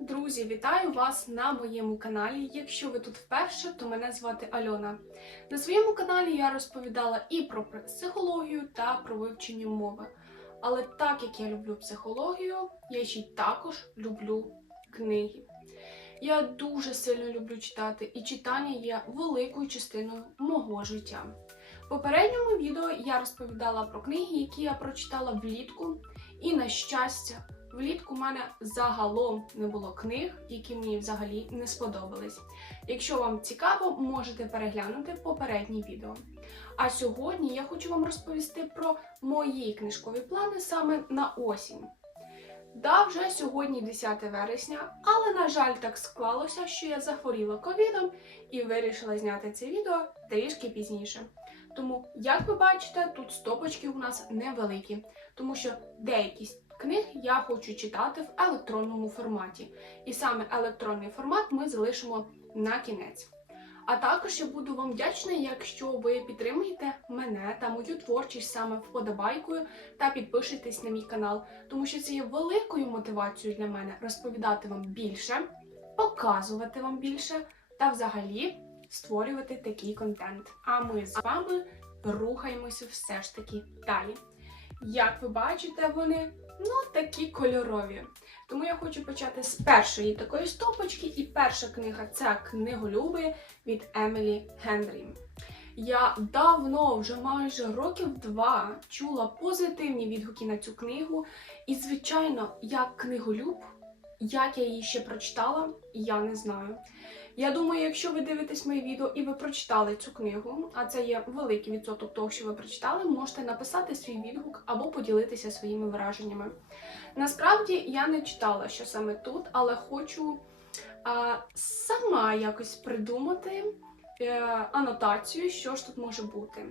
Друзі, вітаю вас на моєму каналі. Якщо ви тут вперше, то мене звати Альона. На своєму каналі я розповідала і про психологію та про вивчення мови. Але так як я люблю психологію, я ще й також люблю книги. Я дуже сильно люблю читати, і читання є великою частиною мого життя. В попередньому відео я розповідала про книги, які я прочитала влітку, і на щастя. Влітку у мене загалом не було книг, які мені взагалі не сподобались. Якщо вам цікаво, можете переглянути попереднє відео. А сьогодні я хочу вам розповісти про мої книжкові плани саме на осінь. Да, вже сьогодні 10 вересня, але, на жаль, так склалося, що я захворіла ковідом і вирішила зняти це відео трішки пізніше. Тому, як ви бачите, тут стопочки у нас невеликі, тому що деякі книг я хочу читати в електронному форматі. І саме електронний формат ми залишимо на кінець. А також я буду вам вдячна, якщо ви підтримуєте мене та мою творчість саме вподобайкою та підпишетесь на мій канал, тому що це є великою мотивацією для мене розповідати вам більше, показувати вам більше та взагалі створювати такий контент. А ми з вами рухаємося все ж таки далі. Як ви бачите, вони ну такі кольорові. Тому я хочу почати з першої такої стопочки. І перша книга це книголюби від Емілі Генрі. Я давно, вже майже років два, чула позитивні відгуки на цю книгу. І, звичайно, як книголюб, як я її ще прочитала, я не знаю. Я думаю, якщо ви дивитесь моє відео і ви прочитали цю книгу, а це є великий відсоток того, що ви прочитали, можете написати свій відгук або поділитися своїми враженнями. Насправді я не читала, що саме тут, але хочу а, сама якось придумати е, анотацію, що ж тут може бути.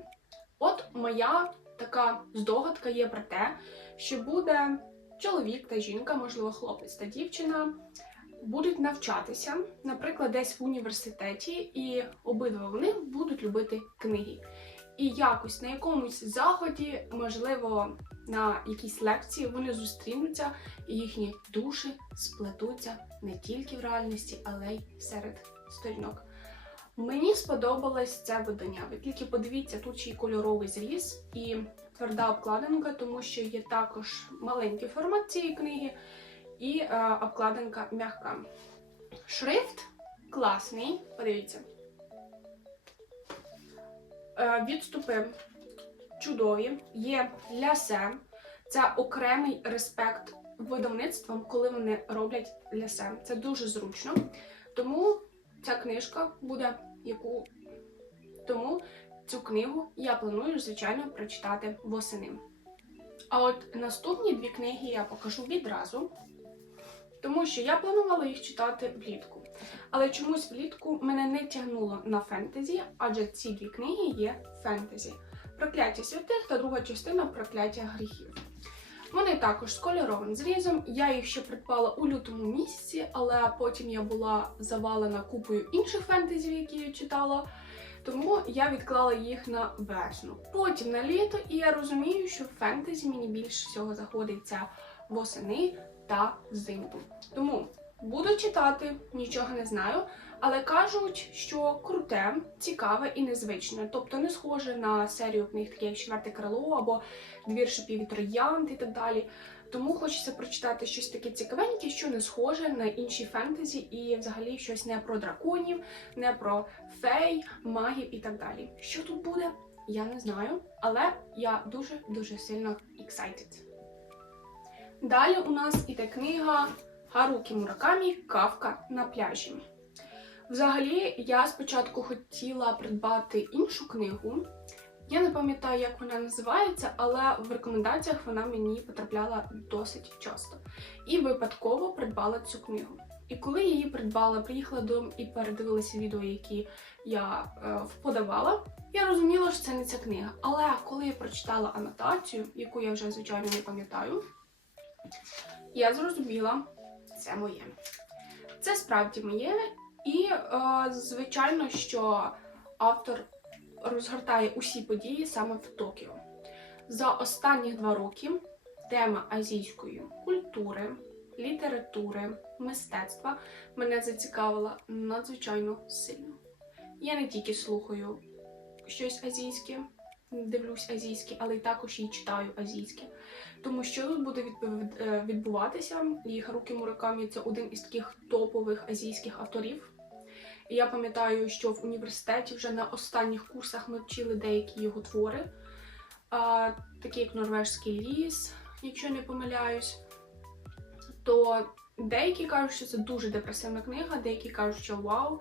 От моя така здогадка є про те, що буде чоловік та жінка, можливо, хлопець та дівчина будуть навчатися, наприклад, десь в університеті, і обидва вони будуть любити книги. І якось на якомусь заході, можливо, на якійсь лекції вони зустрінуться, і їхні душі сплетуться не тільки в реальності, але й серед сторінок. Мені сподобалось це видання. Ви тільки подивіться, тут ще й кольоровий зріз і тверда обкладинка, тому що є також маленький формат цієї книги і е, обкладинка м'яка. Шрифт класний, подивіться. Е, відступи чудові, є лясе. Це окремий респект видавництвам, коли вони роблять лясе. Це дуже зручно. Тому ця книжка буде яку. Тому цю книгу я планую, звичайно, прочитати восени. А от наступні дві книги я покажу відразу. Тому що я планувала їх читати влітку. Але чомусь влітку мене не тягнуло на фентезі, адже ці дві книги є фентезі: Прокляття святих та друга частина Прокляття гріхів. Вони також з кольоровим зрізом. Я їх ще придбала у лютому місяці, але потім я була завалена купою інших фентезів, які я читала. Тому я відклала їх на весну. Потім на літо, і я розумію, що фентезі мені більше всього заходиться восени та взимку. Тому буду читати, нічого не знаю, але кажуть, що круте, цікаве і незвичне, тобто не схоже на серію книг, такі як четверте крило або двір шипів і троянд і так далі. Тому хочеться прочитати щось таке цікавеньке, що не схоже на інші фентезі, і взагалі щось не про драконів, не про фей, магів і так далі. Що тут буде, я не знаю, але я дуже-дуже сильно excited. Далі у нас іде книга Харукі Муракамі Кавка на пляжі. Взагалі, я спочатку хотіла придбати іншу книгу. Я не пам'ятаю, як вона називається, але в рекомендаціях вона мені потрапляла досить часто. І випадково придбала цю книгу. І коли я її придбала, приїхала додому і передивилася відео, які я е, вподавала, я розуміла, що це не ця книга. Але коли я прочитала анотацію, яку я вже звичайно не пам'ятаю, я зрозуміла, це моє. Це справді моє, і, е, звичайно, що автор розгортає усі події саме в Токіо. За останні два роки тема азійської культури, літератури, мистецтва мене зацікавила надзвичайно сильно. Я не тільки слухаю щось азійське, дивлюсь азійське, але й також і читаю азійське. Тому що тут буде е, відбуватися, і Харукі Муракамі це один із таких топових азійських авторів. І я пам'ятаю, що в університеті вже на останніх курсах ми вчили деякі його твори, такі як Норвежський ліс, якщо не помиляюсь. То деякі кажуть, що це дуже депресивна книга, деякі кажуть, що вау,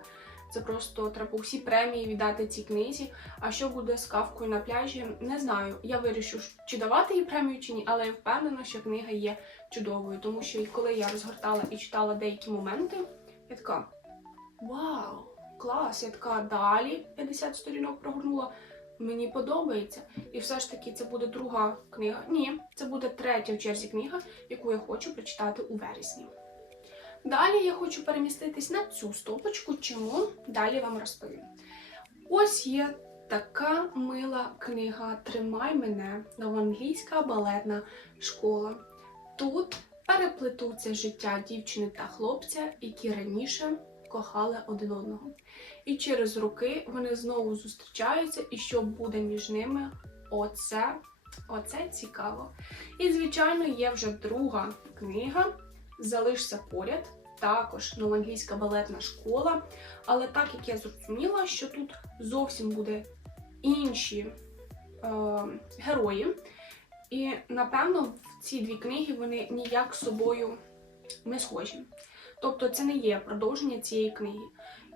це просто треба усі премії віддати цій книзі. А що буде з кавкою на пляжі, не знаю. Я вирішу, чи давати їй премію чи ні, але я впевнена, що книга є чудовою, тому що коли я розгортала і читала деякі моменти, я така вау, клас! Я така далі 50 сторінок прогорнула. Мені подобається. І все ж таки це буде друга книга. Ні, це буде третя в черзі книга, яку я хочу прочитати у вересні. Далі я хочу переміститись на цю стопочку, чому далі вам розповім. Ось є така мила книга Тримай мене новоанглійська балетна школа. Тут переплетуться життя дівчини та хлопця, які раніше кохали один одного. І через роки вони знову зустрічаються, і що буде між ними, оце, оце цікаво. І, звичайно, є вже друга книга Залишся поряд. Також новоанглійська балетна школа. Але так як я зрозуміла, що тут зовсім буде інші е, герої. І напевно в ці дві книги вони ніяк з собою не схожі. Тобто це не є продовження цієї книги.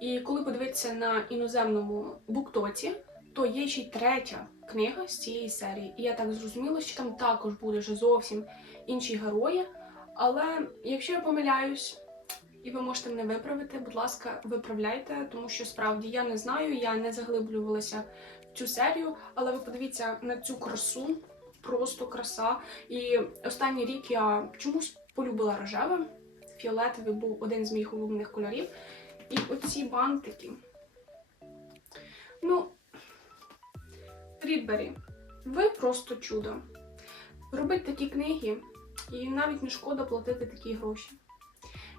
І коли подивитися на іноземному буктоці, то є ще й третя книга з цієї серії. І я так зрозуміла, що там також буде вже зовсім інші герої. Але якщо я помиляюсь, і ви можете мене виправити, будь ласка, виправляйте, тому що справді я не знаю, я не заглиблювалася в цю серію, але ви подивіться на цю красу, просто краса. І останній рік я чомусь полюбила рожеве. Фіолетовий був один з моїх улюблених кольорів. І оці бантики. Ну, Рідбері, ви просто чудо. Робіть такі книги, і навіть не шкода платити такі гроші.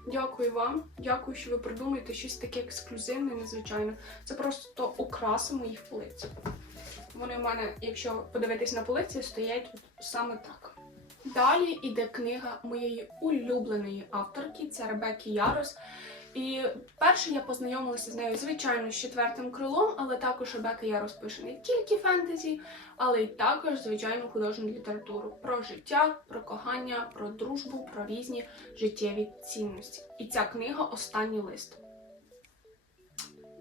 Дякую вам, дякую, що ви придумаєте щось таке ексклюзивне, незвичайне. Це просто окраса моїх полиць. Вони в мене, якщо подивитись на полиці, стоять от саме так. Далі іде книга моєї улюбленої авторки, це Ребекки Ярос. І перше я познайомилася з нею, звичайно, з четвертим крилом, але також Ребекка Ярос пише не тільки фентезі, але й також, звичайно, художню літературу про життя, про кохання, про дружбу, про різні життєві цінності. І ця книга останній лист.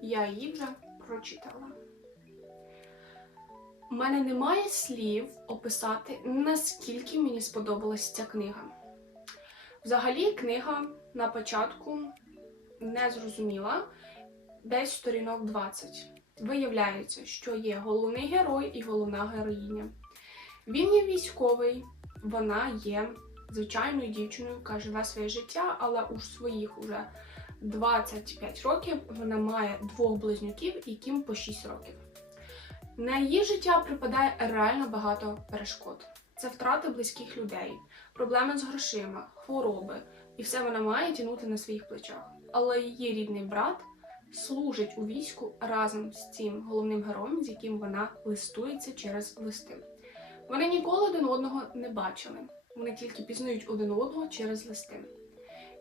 Я її вже прочитала. У мене немає слів описати, наскільки мені сподобалась ця книга. Взагалі, книга на початку не зрозуміла, десь сторінок 20. Виявляється, що є головний герой і головна героїня. Він є військовий, вона є звичайною дівчиною, яка живе своє життя, але у своїх уже 25 років вона має двох близнюків, яким по 6 років. На її життя припадає реально багато перешкод. Це втрати близьких людей, проблеми з грошима, хвороби, і все вона має тягнути на своїх плечах. Але її рідний брат служить у війську разом з цим головним героєм, з яким вона листується через листи. Вони ніколи один одного не бачили, вони тільки пізнають один одного через листи.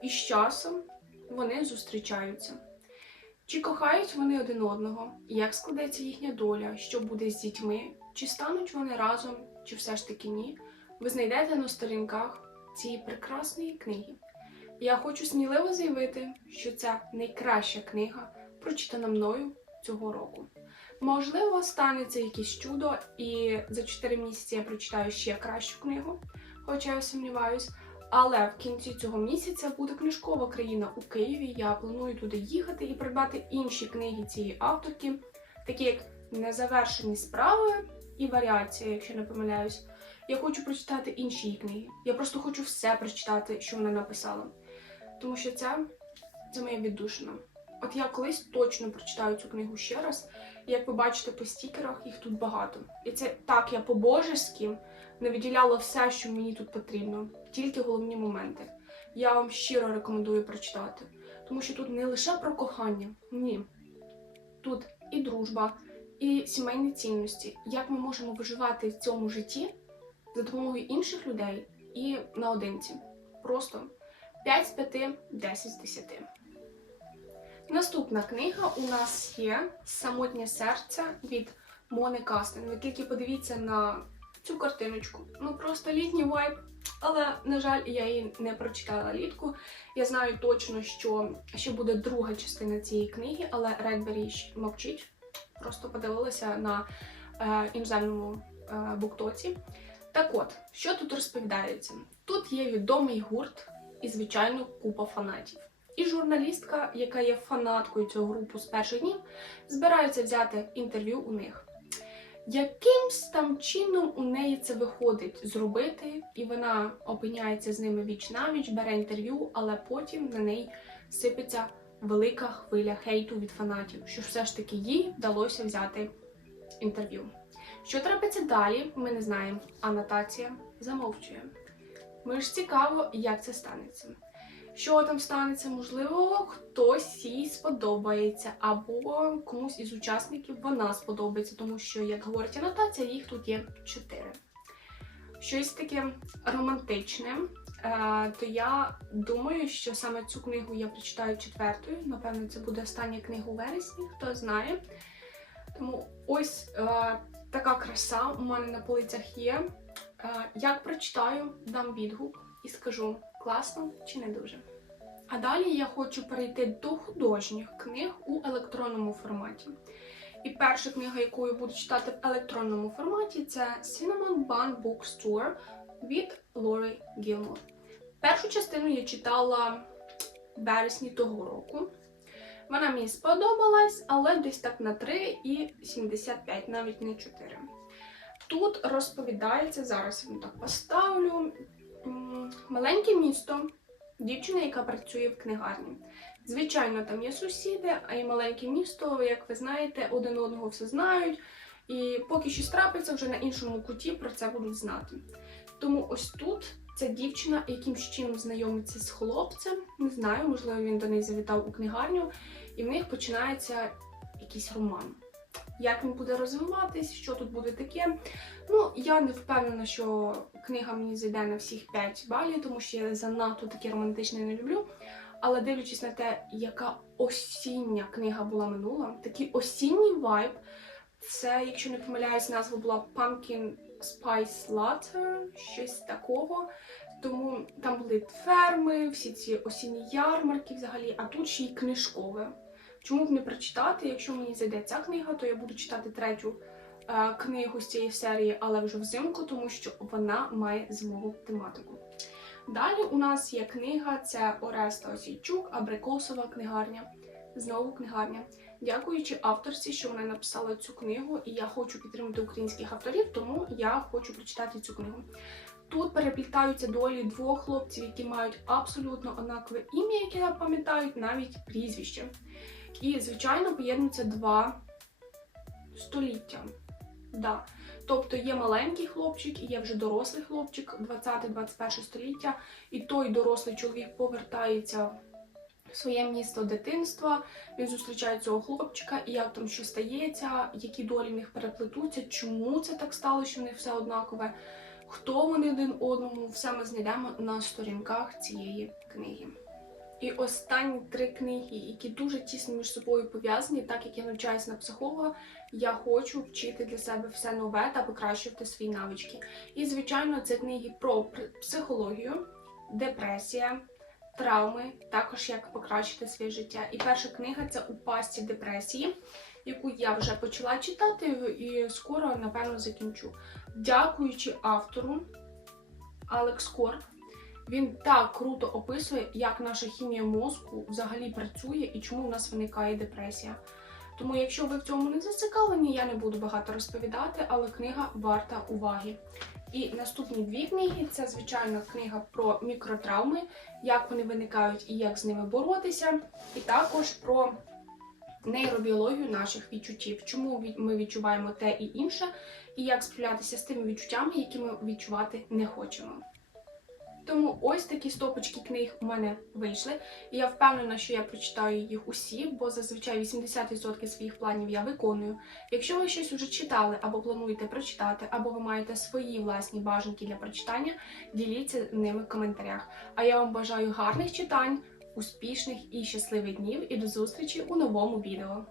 І з часом вони зустрічаються. Чи кохають вони один одного, як складеться їхня доля, що буде з дітьми, чи стануть вони разом, чи все ж таки ні, ви знайдете на сторінках цієї прекрасної книги. Я хочу сміливо заявити, що це найкраща книга, прочитана мною цього року. Можливо, станеться якесь чудо, і за 4 місяці я прочитаю ще кращу книгу, хоча я сумніваюсь. Але в кінці цього місяця буде книжкова країна у Києві. Я планую туди їхати і придбати інші книги цієї авторки, такі як Незавершені справи і варіація, якщо не помиляюсь. Я хочу прочитати інші її книги. Я просто хочу все прочитати, що вона написала. Тому що це, це моя віддушина. От я колись точно прочитаю цю книгу ще раз. І як ви бачите по стікерах, їх тут багато. І це так, я по-божески не виділяла все, що мені тут потрібно, тільки головні моменти. я вам щиро рекомендую прочитати. Тому що тут не лише про кохання, ні. Тут і дружба, і сімейні цінності, як ми можемо виживати в цьому житті за допомогою інших людей і наодинці. Просто 5 з 5, 10 з 10. Наступна книга у нас є Самотнє серце від Мони Кастен. Ви тільки подивіться на цю картиночку. Ну просто літній вайб. Але, на жаль, я її не прочитала літку. Я знаю точно, що ще буде друга частина цієї книги, але Редбері мовчить. Просто подивилася на е, іноземному е, буктоці. Так от, що тут розповідається? Тут є відомий гурт і, звичайно, купа фанатів. І журналістка, яка є фанаткою цього групу з перших днів, збирається взяти інтерв'ю у них. Якимсь там чином у неї це виходить зробити, і вона опиняється з ними віч навіч, бере інтерв'ю, але потім на неї сипеться велика хвиля хейту від фанатів, що все ж таки їй вдалося взяти інтерв'ю. Що трапиться далі, ми не знаємо. Анотація замовчує. Ми ж цікаво, як це станеться. Що там станеться? Можливо, хтось їй сподобається, або комусь із учасників вона сподобається, тому що, як говорить анотація, їх тут є чотири. Щось таке романтичне, е, то я думаю, що саме цю книгу я прочитаю четвертою. Напевно, це буде остання книга у вересні, хто знає. Тому ось е, така краса у мене на полицях є. Е, як прочитаю, дам відгук і скажу, класно чи не дуже. А далі я хочу перейти до художніх книг у електронному форматі. І перша книга, яку я буду читати в електронному форматі, це Cinnamon Bun Bookstore від Лори Гілмор. Першу частину я читала в вересні того року. Вона мені сподобалась, але десь так на 3 і 75, навіть не 4. Тут розповідається, зараз я так поставлю. Маленьке місто, дівчина, яка працює в книгарні. Звичайно, там є сусіди, а і маленьке місто, як ви знаєте, один одного все знають. І поки щось трапиться, вже на іншому куті про це будуть знати. Тому ось тут ця дівчина якимсь чином знайомиться з хлопцем, не знаю, можливо, він до неї завітав у книгарню, і в них починається якийсь роман. Як він буде розвиватись, що тут буде таке. Ну, я не впевнена, що книга мені зайде на всіх 5 балів, тому що я занадто таке романтичне не люблю. Але дивлячись на те, яка осіння книга була минула, такий осінній вайб. Це, якщо не помиляюсь, назва була Pumpkin Spice Latte, щось такого. Тому там були ферми, всі ці осінні ярмарки взагалі, а тут ще й книжкове. Чому б не прочитати? Якщо мені зайде ця книга, то я буду читати третю е, книгу з цієї серії, але вже взимку, тому що вона має зимову тематику. Далі у нас є книга, це Ореста Осійчук, Абрикосова книгарня. Знову книгарня. Дякуючи авторці, що вона написала цю книгу, і я хочу підтримати українських авторів, тому я хочу прочитати цю книгу. Тут переплітаються долі двох хлопців, які мають абсолютно однакове ім'я, яке я пам'ятаю, навіть прізвище. І, звичайно, поєднуються два століття. Да. Тобто є маленький хлопчик і є вже дорослий хлопчик 20-21 століття, і той дорослий чоловік повертається в своє місто дитинства. Він зустрічає цього хлопчика, і як там що стається, які долі в них переплетуться, чому це так стало, що в них все однакове, хто вони один одному, все ми знайдемо на сторінках цієї книги. І останні три книги, які дуже тісно між собою пов'язані, так як я навчаюся на психолога, я хочу вчити для себе все нове та покращувати свої навички. І, звичайно, це книги про психологію, депресія, травми, також як покращити своє життя. І перша книга це у пасті депресії, яку я вже почала читати і скоро, напевно, закінчу. Дякуючи автору Алекс Корп, він так круто описує, як наша хімія мозку взагалі працює і чому в нас виникає депресія. Тому, якщо ви в цьому не зацікавлені, я не буду багато розповідати, але книга варта уваги. І наступні дві книги це звичайно книга про мікротравми, як вони виникають і як з ними боротися, і також про нейробіологію наших відчуттів, чому ми відчуваємо те і інше, і як справлятися з тими відчуттями, які ми відчувати не хочемо. Тому ось такі стопочки книг у мене вийшли. І я впевнена, що я прочитаю їх усі, бо зазвичай 80% своїх планів я виконую. Якщо ви щось уже читали або плануєте прочитати, або ви маєте свої власні бажанки для прочитання, діліться ними в коментарях. А я вам бажаю гарних читань, успішних і щасливих днів і до зустрічі у новому відео.